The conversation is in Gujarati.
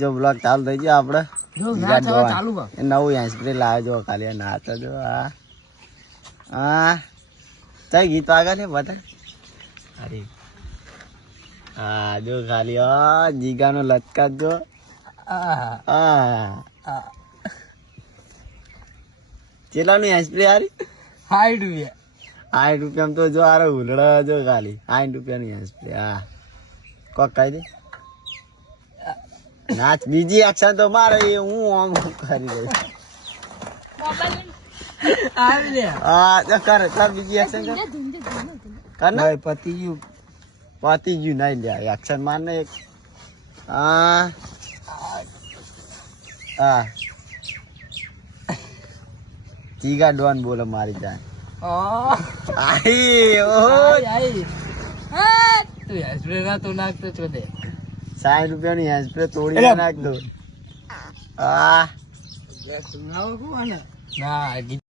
જો બ્લોગ ચાલુ થઈ ગયો આપડે ચાલુ નવું સ્પ્રે લાવે જો ખાલી નાચ જો હા ચાલ ગીત વાગે ને બતા અરે હા જો ખાલી જીગા નો લટકા જો કેટલાનું સ્પ્રે યારી 60 રૂપિયા તો જો આરે ઉલડા જો ખાલી 60 રૂપિયાની સ્પ્રે હા કોક કહી દે નાચ બીજી એક્શન તો મારે હું આમ કરી દઈશ હા કર બીજી એક્શન કર ના પતિ ગયું નહીં લ્યા એક્શન માર ને એક હા હા ચીગા ડોન બોલે મારી જાન આઈ ઓ તું સ્પ્રે ના તો નાખતો છો દે 60 રૂપિયાની સ્પ્રે તોડી નાખ દો હા ના